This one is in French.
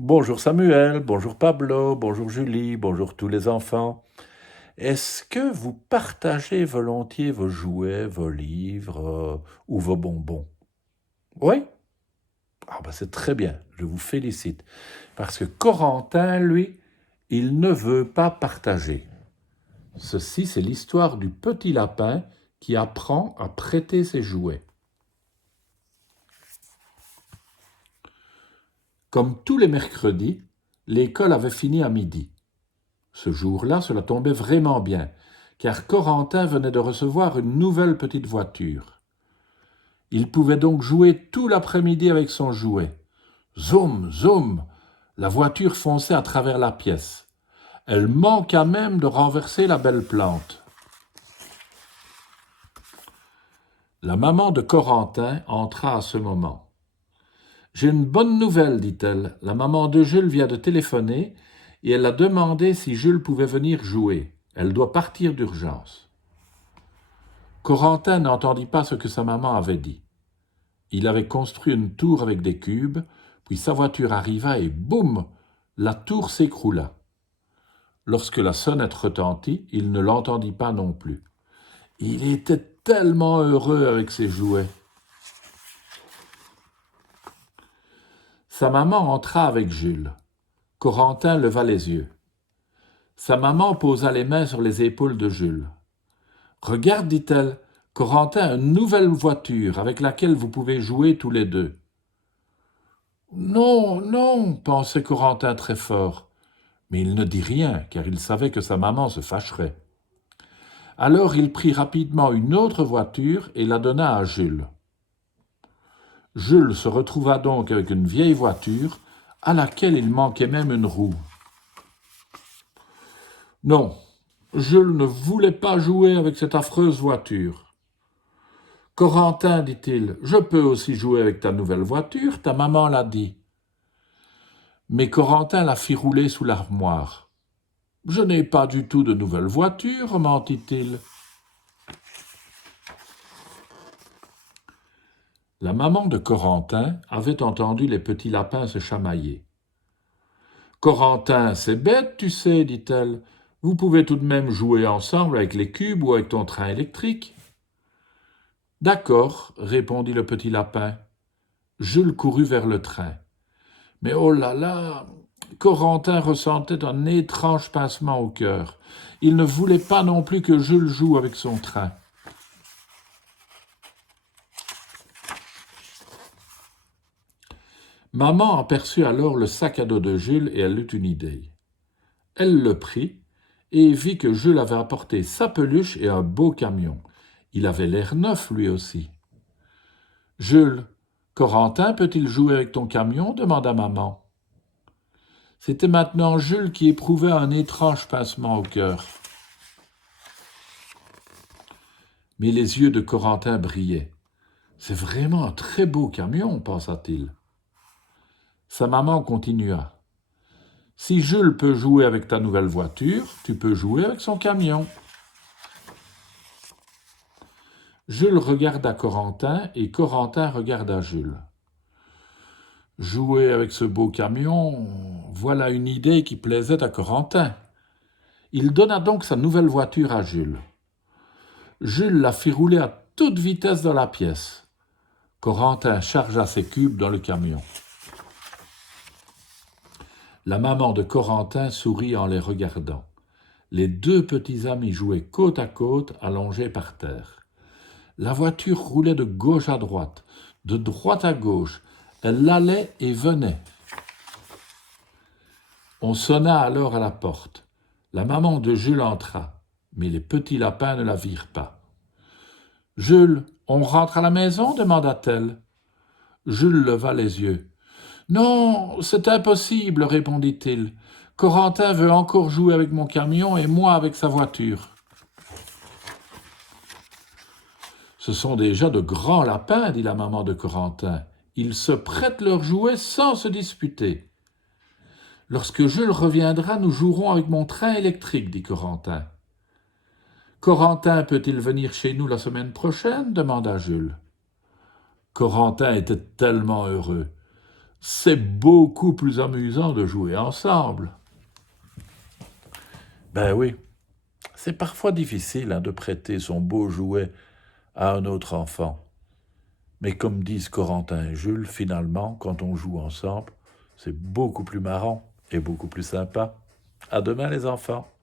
Bonjour Samuel, bonjour Pablo, bonjour Julie, bonjour tous les enfants. Est-ce que vous partagez volontiers vos jouets, vos livres ou vos bonbons? Oui? Ah bah c'est très bien, je vous félicite. Parce que Corentin, lui, il ne veut pas partager. Ceci, c'est l'histoire du petit lapin qui apprend à prêter ses jouets. Comme tous les mercredis, l'école avait fini à midi. Ce jour-là, cela tombait vraiment bien, car Corentin venait de recevoir une nouvelle petite voiture. Il pouvait donc jouer tout l'après-midi avec son jouet. Zoom, zoom, la voiture fonçait à travers la pièce. Elle manqua même de renverser la belle plante. La maman de Corentin entra à ce moment. J'ai une bonne nouvelle, dit-elle. La maman de Jules vient de téléphoner et elle a demandé si Jules pouvait venir jouer. Elle doit partir d'urgence. Corentin n'entendit pas ce que sa maman avait dit. Il avait construit une tour avec des cubes, puis sa voiture arriva et boum, la tour s'écroula. Lorsque la sonnette retentit, il ne l'entendit pas non plus. Il était tellement heureux avec ses jouets. Sa maman entra avec Jules. Corentin leva les yeux. Sa maman posa les mains sur les épaules de Jules. Regarde, dit-elle, Corentin a une nouvelle voiture avec laquelle vous pouvez jouer tous les deux. Non, non, pensait Corentin très fort, mais il ne dit rien, car il savait que sa maman se fâcherait. Alors il prit rapidement une autre voiture et la donna à Jules. Jules se retrouva donc avec une vieille voiture à laquelle il manquait même une roue. Non, Jules ne voulait pas jouer avec cette affreuse voiture. Corentin, dit-il, je peux aussi jouer avec ta nouvelle voiture, ta maman l'a dit. Mais Corentin la fit rouler sous l'armoire. Je n'ai pas du tout de nouvelle voiture, mentit-il. La maman de Corentin avait entendu les petits lapins se chamailler. Corentin, c'est bête, tu sais, dit-elle. Vous pouvez tout de même jouer ensemble avec les cubes ou avec ton train électrique. D'accord, répondit le petit lapin. Jules courut vers le train. Mais oh là là, Corentin ressentait un étrange pincement au cœur. Il ne voulait pas non plus que Jules joue avec son train. Maman aperçut alors le sac à dos de Jules et elle eut une idée. Elle le prit et vit que Jules avait apporté sa peluche et un beau camion. Il avait l'air neuf lui aussi. Jules, Corentin peut-il jouer avec ton camion demanda maman. C'était maintenant Jules qui éprouvait un étrange pincement au cœur. Mais les yeux de Corentin brillaient. C'est vraiment un très beau camion, pensa-t-il. Sa maman continua. Si Jules peut jouer avec ta nouvelle voiture, tu peux jouer avec son camion. Jules regarda Corentin et Corentin regarda Jules. Jouer avec ce beau camion, voilà une idée qui plaisait à Corentin. Il donna donc sa nouvelle voiture à Jules. Jules la fit rouler à toute vitesse dans la pièce. Corentin chargea ses cubes dans le camion. La maman de Corentin sourit en les regardant. Les deux petits amis jouaient côte à côte, allongés par terre. La voiture roulait de gauche à droite, de droite à gauche. Elle allait et venait. On sonna alors à la porte. La maman de Jules entra, mais les petits lapins ne la virent pas. « Jules, on rentre à la maison ?» demanda-t-elle. Jules leva les yeux. « Non, c'est impossible, répondit-il. Corentin veut encore jouer avec mon camion et moi avec sa voiture. » Ce sont déjà de grands lapins, dit la maman de Corentin. Ils se prêtent leurs jouets sans se disputer. Lorsque Jules reviendra, nous jouerons avec mon train électrique, dit Corentin. Corentin peut-il venir chez nous la semaine prochaine demanda Jules. Corentin était tellement heureux. c'est beaucoup plus amusant de jouer ensemble. Ben oui, c'est parfois difficile de prêter son beau jouet à un autre enfant. Mais comme disent Corentin et Jules, finalement, quand on joue ensemble, c'est beaucoup plus marrant et beaucoup plus sympa. À demain les enfants.